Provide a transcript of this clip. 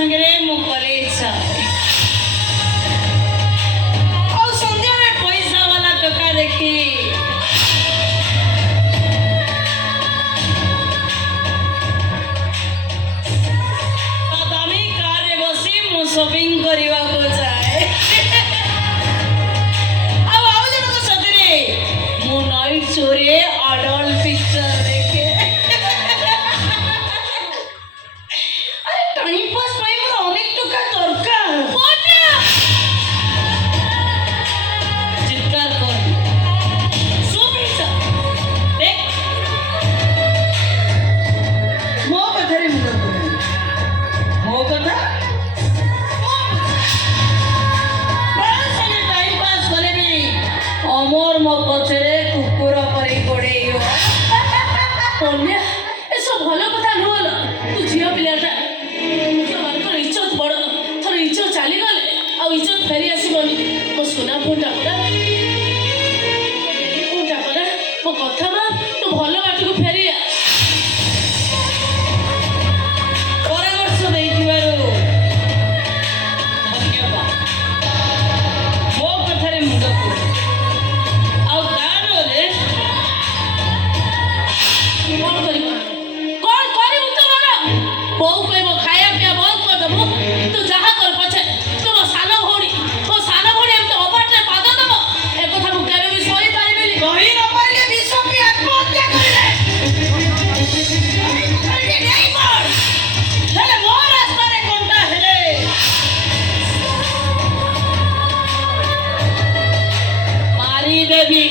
संगे मु कॉलेज जाए और संध्या में पैसा वाला टका देखी दामी कार रे बसी मु शॉपिंग करवा को जाए अब आओ जन को सदरे मु नाइट शो रे अडल्ट पिक्चर देखे अरे टाइम पास पाई मोर अनेक टका दरकार कोना चित्कार कर सुबिसा देख मो कथरे मुंड पुराई मो कथा टाइम पास करे भी अमर मो पछरे कुकुर परी पड़ेयो कन्या ए सब भलो कथा नुहल तू झियो पिलाटा मान इज्जत बड़ थोर इज्जत चली गले आ इज्जत फेरी आसबनी मो सोना फोनटा पड़ा फोनटा पड़ा मो कथा मा तू भलो बाटी को फेरी आ परामर्श देइथिबारो धन्यवाद मो कथारे मुंड पुराई ଆଉ ତାରରେ କଣ କରିବୁ ତୁ ମୋର ବୋଉ କହିବ ଖାଇବା ପିଇବା ବନ୍ଦ କରିଦେବୁ ତୁ ଯାହା କର ପଛେ ତୁ ମୋ ସାନ ଭଉଣୀ ଏମିତି ଅବାଟରେ ପାଦ ଦେବ ଏ କଥା ମୁଁ କେବେ ବି ସହିପାରିବିନି କହି ନ ପାରିଲେ ବିଷ ପିଇ ଆତ୍ମହତ୍ୟା କରିଲେ ହେଲେ ମୋ ରାସ୍ତାରେ କଣ୍ଟା ହେଲେ ମାରିଦେବି